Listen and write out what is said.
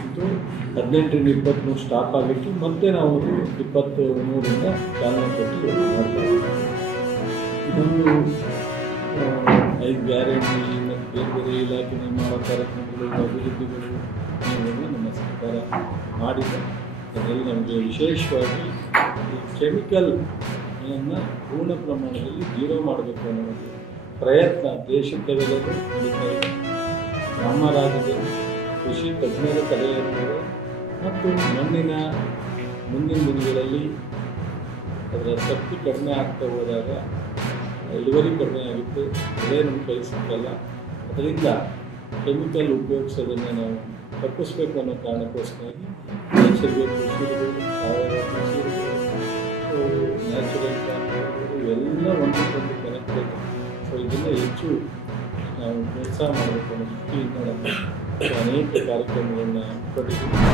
ಇತ್ತು. 18ರಿಂದ 23 ಸ್ಟಾಪ್ ಆಗಿತ್ತು. ಮತ್ತೆ ನಾವು 23ರಿಂದ ಚಾಲನೆ ಕೊಟ್ಟು ಮಾಡ್ತಾ ಇದ್ದೀವಿ. ಇದೊಂದು 5 ಗ್ಯಾರಂಟಿ ಮತ್ತು ಬೇರೆ ಬೇರೆ ಇಲಾಖೆಯಲ್ಲಿ ಮಾಡೋ ಕಾರ್ಯಕ್ರಮಗಳು, ಅಭಿವೃದ್ಧಿಗಳು ಇವೆಲ್ಲ ನಮ್ಮ ಸರ್ಕಾರ ಮಾಡಿದೆ. ಅದರಲ್ಲಿ ನಮಗೆ ವಿಶೇಷವಾಗಿ ಈ ಕೆಮಿಕಲ್ಗಳನ್ನು ಪೂರ್ಣ ಪ್ರಮಾಣದಲ್ಲಿ ಜೀರೋ ಮಾಡಬೇಕು ಅನ್ನೋ ಒಂದು ಪ್ರಯತ್ನ ದೇಶದೆಲ್ಲೆಲ್ಲೂ ನಡೀತಾ ಇದೆ. ನಮ್ಮ ರಾಜ್ಯದಲ್ಲಿ ಕೃಷಿ ತಜ್ಞರ ಸಲಹೆಯನ್ನು ಮತ್ತು ಮಣ್ಣಿನ ಮುಂದಿನ ದಿನಗಳಲ್ಲಿ ಅದರ ಶಕ್ತಿ ಕಡಿಮೆ ಆಗ್ತಾ ಹೋದಾಗ ಇಳುವರಿ ಕಡಿಮೆ ಆಗುತ್ತೆ, ಬೆಳೆ ನಮ್ಮ ಕೈ ಸಿಕ್ಕಲ್ಲ. ಅದರಿಂದ ಕೆಮಿಕಲ್ ಉಪಯೋಗಿಸೋದನ್ನು ನಾವು ತಪ್ಪಿಸ್ಬೇಕು ಅನ್ನೋ ಕಾರಣಕ್ಕೋಸ್ಕರಾಗಿ ನೈಸರ್ಗಿಕ ಕೃಷಿ ಇರ್ಬೋದು, ಸಾವಯವ ಕೃಷಿ ಇರ್ಬೋದು, ನ್ಯಾಚುರಲ್ ಫಾರ್ಮಿಂಗ್ ಎಲ್ಲ ಒಂದಕ್ಕೊಂದು ಕನೆಕ್ಟೆಡ್. ಸೊ ಇದನ್ನು ಹೆಚ್ಚು ನಾವು ಪ್ರೋತ್ಸಾಹ ಮಾಡಬೇಕು ಅನ್ನೋ ದೃಷ್ಟಿಯಿಂದ ನಾವು ಅನೇಕ ಕಾರ್ಯಕ್ರಮಗಳನ್ನು ಕೊಟ್ಟಿದ್ದೀವಿ.